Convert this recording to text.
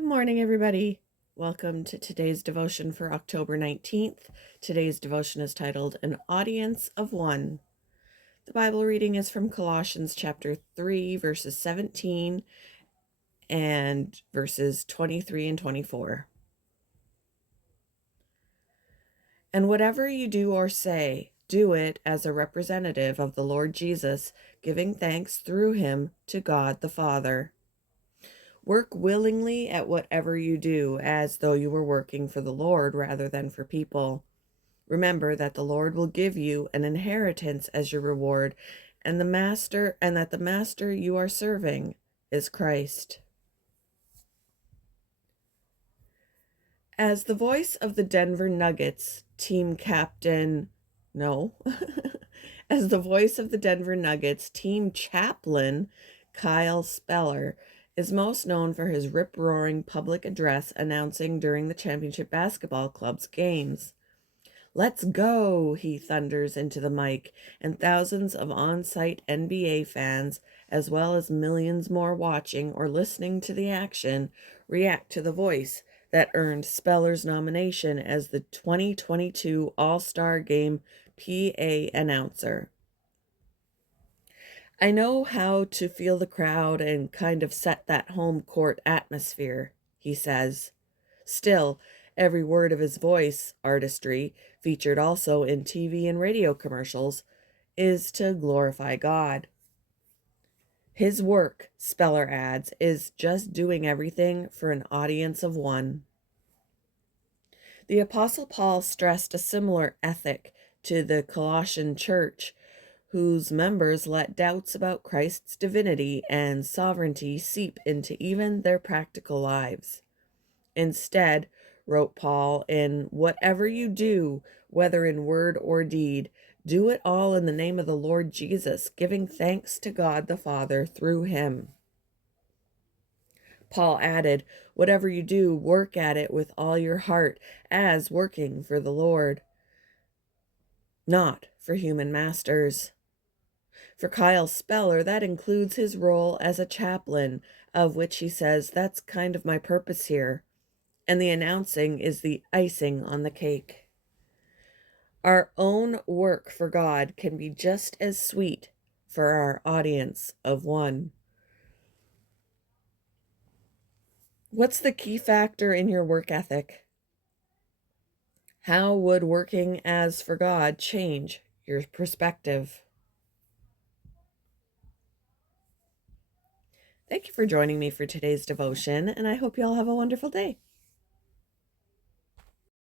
Good morning, everybody. Welcome to today's devotion for October 19th. Today's devotion is titled An Audience of One. The Bible reading is from Colossians chapter 3, verses 17 and verses 23 and 24. And whatever you do or say, do it as a representative of the Lord Jesus, giving thanks through him to God the Father. Work willingly at whatever you do, as though you were working for the Lord rather than for people. Remember that the Lord will give you an inheritance as your reward, and that the master you are serving is Christ. As the voice of the Denver Nuggets team captain, no, as the voice of the Denver Nuggets team chaplain, Kyle Speller is most known for his rip-roaring public address announcing during the championship basketball club's games. "Let's go," he thunders into the mic, and thousands of on-site NBA fans, as well as millions more watching or listening to the action, react to the voice that earned Speller's nomination as the 2022 All-Star Game PA announcer. "I know how to feel the crowd and kind of set that home court atmosphere," he says. Still, every word of his voice artistry, featured also in TV and radio commercials, is to glorify God. His work, Speller adds, is just doing everything for an audience of one. The Apostle Paul stressed a similar ethic to the Colossian church, whose members let doubts about Christ's divinity and sovereignty seep into even their practical lives. "Instead," wrote Paul, "in whatever you do, whether in word or deed, do it all in the name of the Lord Jesus, giving thanks to God the Father through him." Paul added, "Whatever you do, work at it with all your heart, as working for the Lord, not for human masters." For Kyle Speller, that includes his role as a chaplain, of which he says, "That's kind of my purpose here." And the announcing is the icing on the cake. Our own work for God can be just as sweet for our audience of one. What's the key factor in your work ethic? How would working as for God change your perspective? Thank you for joining me for today's devotion, and I hope you all have a wonderful day.